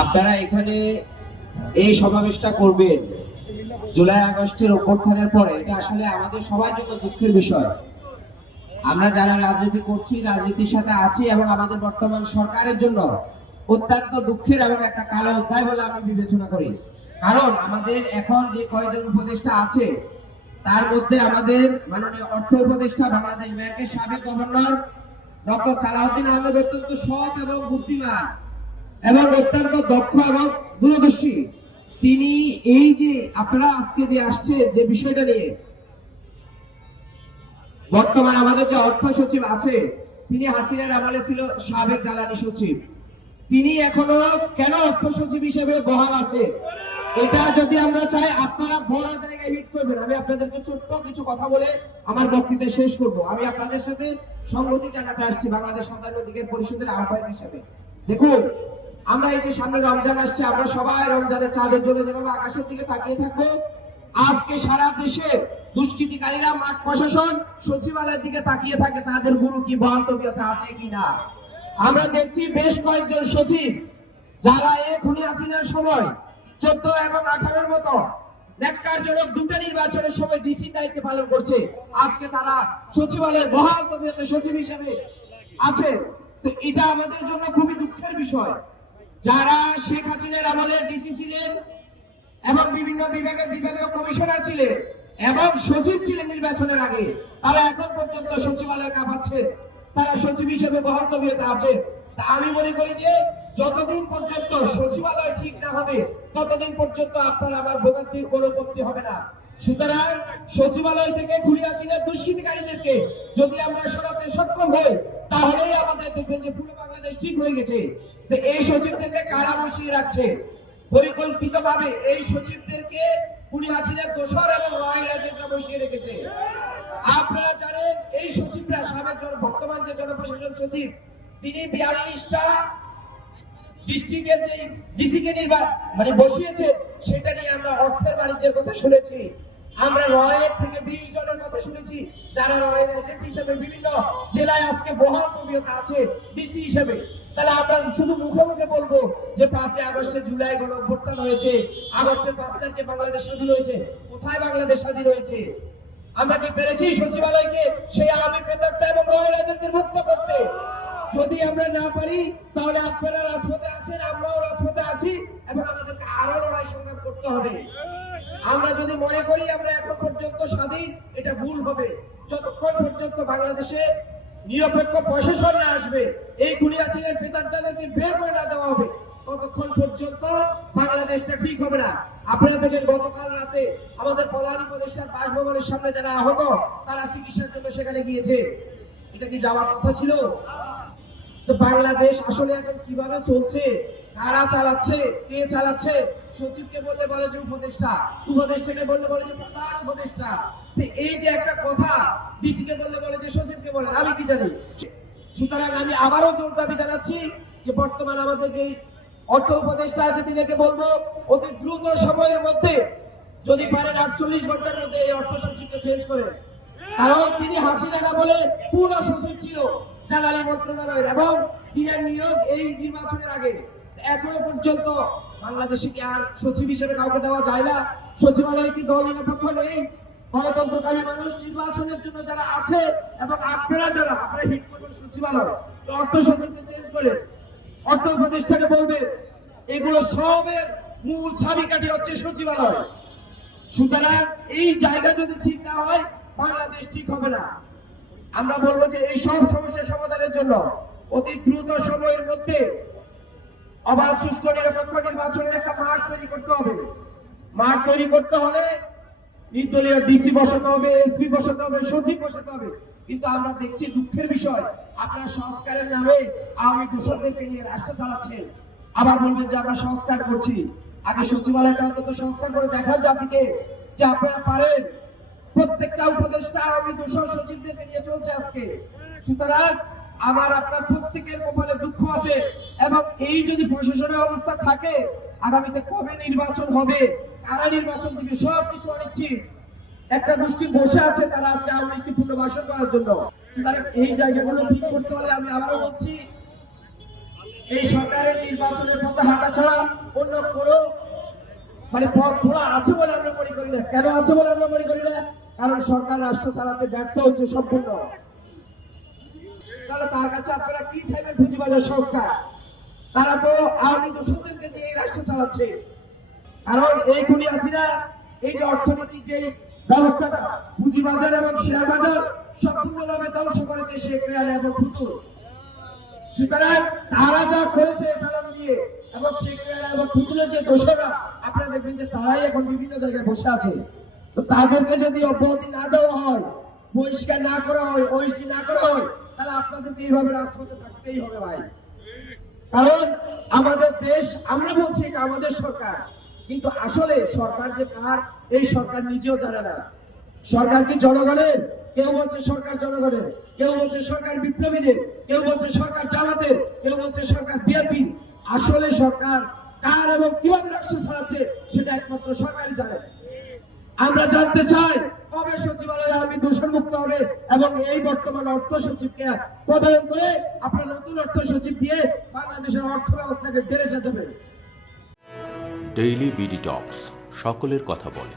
আপনারা এখানে এই সমাবেশটা করবেন জুলাই আগস্টের অভ্যুত্থানের পরে, এটা আসলে আমাদের সবার জন্য দুঃখের বিষয়। আমরা যারা রাজনীতি করছি, রাজনীতির সাথে আছি, এবং আমাদের বর্তমান সরকারের জন্য অত্যন্ত দুঃখের এবং একটা কালো অধ্যায় বলে আমি বিবেচনা করি। কারণ আমাদের এখন যে কয়েকজন উপদেষ্টা আছে, তার মধ্যে আমাদের মাননীয় অর্থ উপদেষ্টা, বাংলাদেশ ব্যাংকের সাবেক গভর্নর ডক্টর সালাউদ্দিন আহমেদ অত্যন্ত সৎ এবং বুদ্ধিমান এবং অত্যন্ত দক্ষ এবং দূরদর্শী। তিনি এই যে আপনারা আজকে যে আসছে যে বিষয়টা নিয়ে, বর্তমান আমাদের যে অর্থ সচিব আছে, তিনি হাসিনার আমলে ছিল সাবেক জ্বালানি সচিব। তিনি এখনো কেন অর্থ সচিব হিসেবে বহাল আছে? এটা যদি আমরা চাই, আপনারা বড় জায়গায় হিট করবেন। আমি আপনাদেরকে ছোট্ট কিছু কথা বলে আমার বক্তৃতা শেষ করব। আমি আপনাদের সাথে সংগতি জানাতে আসছি বাংলাদেশ সাধারণ অধিকার পরিষদের আহ্বায়ক হিসেবে। দেখুন, আমরা এই যে সামনে রমজান আসছে, আমরা সবাই রমজানের চাঁদের জন্য যেভাবে আকাশের দিকে তাকিয়ে থাকবো, আজকে সারা দেশে দুষ্কৃতিকারীরা মাঠ প্রশাসন সচিবালয়ের দিকে তাকিয়ে থাকে তাদের গুরু কি বহন্তব্যতা আছে কিনা। আমরা দেখছি বেশ কয়েকজন সচিব যারা এই খুনি হাসিনার সময় 14 এবং 18-র মতো ন্যাক্কারজনক দুটো নির্বাচনের সময় ডিসি দায়িত্ব পালন করছে, আজকে তারা সচিবালয়ের বহাল তবিয়তে সচিব হিসেবে আছে। তো এটা আমাদের জন্য খুবই দুঃখের বিষয়। যারা শেখ হাসিনার আমলে ডিসি ছিলেন এবং বিভিন্ন বিভাগের বিভাগীয় কমিশনার ছিলেন এবং সচিব ছিলেন নির্বাচনের আগে, তারা এখন পর্যন্ত সচিবালয় কাঁপাচ্ছে, তারা সচিব হিসেবে বহাল তবিয়তে আছে। তা আমি মনে করি যে যতদিন পর্যন্ত সচিবালয় ঠিক না হবে, ততদিন পর্যন্ত আপনার আমার ভোগান্তির কোনো কমতি হবে না। সুতরাং সচিবালয় থেকে খুনি হাসিনার দুষ্কৃতিকারীদেরকে যদি আমরা সরাতে সক্ষম হই, তাহলেই আমাদের দেখবেন যে পুরো বাংলাদেশ ঠিক হয়ে গেছে। তো এই সচিবদেরকে কারা বসিয়ে রাখছে? পরিকল্পিতভাবে এই সচিবদেরকে খুনি হাসিনার দোসর এবং রয়্যাল এজেন্টরা বসিয়ে রেখেছে। আপনারা জানেন এই সচিবরা সাবেক বর্তমান যে জনপ্রশাসন সচিব, তিনি 42টা ডিস্ট্রিক্টের যে ডিসিকে বসিয়েছে, সেটা নিয়ে আমরা অর্থের বাণিজ্যের কথা শুনেছি। আমরা রয়্যাল থেকে 20 জনের কথা শুনেছি যারা রয়্যাল এজেন্ট হিসেবে বিভিন্ন জেলায় আজকে বহাল তবিয়তে আছে ডিসি হিসেবে। তাহলে আমরা শুধু মুখে মুখে বলবো যে 5 আগস্টে জুলাই গণ অভ্যুত্থান হয়েছে, আগস্টের 5 তারিখে বাংলাদেশ স্বাধীন হয়েছে। কোথায় বাংলাদেশ স্বাধীন হয়েছে? আমরা কি পেরেছি সচিবালয়কে সেই আওয়ামী প্রেতাত্মা এবং রয়্যাল এজেন্টদের মুক্ত করতে? যদি আমরা না পারি, তাহলে আপনারা রাজপথে আছেন, আমরাও রাজপথে আছি, এবং আমাদেরকে আরো লড়াই সংগ্রাম করতে হবে। আমরা যদি মনে করি আমরা এখন পর্যন্ত স্বাধীন, এটা ভুল হবে। যতক্ষণ পর্যন্ত বাংলাদেশে নিরপেক্ষ প্রশাসন না আসবে, এই খুনি হাসিনার প্রেতাত্মাদেরকে বের করে না দেওয়া হবে, ততক্ষণ পর্যন্ত বাংলাদেশটা ঠিক হবে না। আপনারা দেখেন গতকাল রাতে আমাদের প্রধান উপদেষ্টার বাসভবনের সামনে যারা আহত, তারা চিকিৎসার জন্য সেখানে গিয়েছে। এটা কি যাওয়ার কথা ছিল? তো বাংলাদেশ আসলে এখন কিভাবে চলছে, কারা চালাচ্ছে, কে চালাচ্ছে? সচিবকে বললে বলে যে উপদেষ্টা, উপদেষ্টাকে বললে বলে যে প্রধান উপদেষ্টা। এই যে একটা কথা, ডিসিকে বললে বলে যে সচিবকে বলে, আমি কি জানি। সুতরাং আমি আবারও জোর দাবি জানাচ্ছি যে বর্তমান আমাদের যে অর্থ উপদেষ্টা আছে, তিনিকে বলবো অতি দ্রুত সময়ের মধ্যে, যদি পারেন 48 ঘন্টার মধ্যে এই অর্থ সচিবকে চেঞ্জ করেন। কারণ তিনি হাসিনা বলে পুরো সচিব ছিল জ্বালানি মন্ত্রণালয়ের, এবং তিনার নিয়োগ এই নির্বাচনের আগে। এখনো পর্যন্ত বাংলাদেশে কি আর সচিব হিসেবে কাউকে দেওয়া যায় না? সচিবালয় কি দল নিরপেক্ষ নেই? গণতন্ত্রকামী মানুষ নির্বাচনের জন্য যারা আছে, এবং আপনারা যারা আপনারা হিট করবেন সচিবালয়, অর্থ সচিবকে চেঞ্জ করেন, অর্থ উপদেষ্টাকে বলবে, এগুলো সবের মূল চাবিকাঠি হচ্ছে সচিবালয়। সুতরাং এই জায়গা যদি ঠিক না হয়, বাংলাদেশ ঠিক হবে না। আমরা বলবো যে এই সব সমস্যা সমাধানের জন্য অতি দ্রুত সময়ের মধ্যে অবাধ, সুষ্ঠু, নিরপেক্ষ নির্বাচনের একটা মাঠ তৈরি করতে হবে। মাঠ তৈরি করতে হলে নির্দলীয় ডিসি বসাতে হবে, এসপি বসাতে হবে, সচিব বসাতে হবে। কিন্তু আমরা দেখছি দুঃখের বিষয়, আপনারা সংস্কারের নামে আওয়ামী দূষণদেরকে নিয়ে রাষ্ট্র চালাচ্ছেন। আবার বলবেন যে আমরা সংস্কার করছি। আগে সচিবালয়টা অন্তত সংস্কার করে দেখান জাতিকে যে আপনারা পারেন। প্রত্যেকটা উপদেষ্টা আওয়ামী দূষণ সচিবদেরকে নিয়ে চলছে আজকে। সুতরাং আমার আপনার প্রত্যেকের কপালে দুঃখ আছে, এবং এই যদি প্রশাসনের অবস্থা থাকে, আগামীতে কবে নির্বাচন হবে, কারা নির্বাচন দিবে, সবকিছু অনিশ্চিত। একটা গোষ্ঠী বসে আছে, তারা আজকে আওয়ামী লীগকে পুনর্বাসন করার জন্য। সুতরাং এই জায়গাগুলো ঠিক করতে হলে আমি আবারও বলছি, এই সরকারের নির্বাচনের পথে হাঁটা ছাড়া অন্য কোনো মানে পথ খোলা আছে বলে আমরা মনে করি না। কেন আছে বলে আমরা মনে করি না? কারণ সরকার রাষ্ট্র চালাতে ব্যর্থ হচ্ছে সম্পূর্ণ। তাহলে তার কাছে আপনারা কি চাইবেন? পুঁজিবাজার সংস্কার। তারা তো আওয়ামী দোষদেরকে দিয়ে এই রাষ্ট্র চালাচ্ছে। কারণ এই খুনি হাসিনা এই যে অর্থনৈতিক যে ব্যবস্থাটা, পুঁজিবাজার এবং শেয়ার বাজার সম্পূর্ণভাবে ধ্বংস করেছে শেখ রেহানা এবং পুতুল। সুতরাং তারা যা করেছে সালাম দিয়ে, এবং শেখ রেহানা এবং পুতুলের যে দোষরা, আপনারা দেখবেন যে তারাই এখন বিভিন্ন জায়গায় বসে আছে। তো তাদেরকে যদি অব্যাহতি না দেওয়া হয়, বহিষ্কার না করা হয়, ওইটি না করা হয়, তাহলে আপনাদেরকে এইভাবে রাজপথে থাকতেই হবে ভাই। কারণ আমাদের দেশ, আমরা বলছি এটা আমাদের সরকার, কিন্তু আসলে সরকার যে কার এই সরকার নিজেও জানে না। সরকার কি জনগণের? কেউ বলছে সরকার জনগণের, কেউ বলছে সরকার বিপ্লবীদের, কেউ বলছে সরকার জামাতের, কেউ বলছে সরকার বিএনপির। আসলে সরকার কার এবং কিভাবে রাষ্ট্র চালাচ্ছে সেটা একমাত্র সরকারই জানে। আমরা জানতে চাই কবে সচিবালয়ে আমি দূষণমুক্ত হবে এবং এই বর্তমান অর্থ সচিবকে পদায়ন করে আপনার নতুন অর্থ সচিব দিয়ে বাংলাদেশের অর্থ ব্যবস্থাকে বেড়ে সাজাবেন। ডেইলি বিডি টকস, সকলের কথা বলে।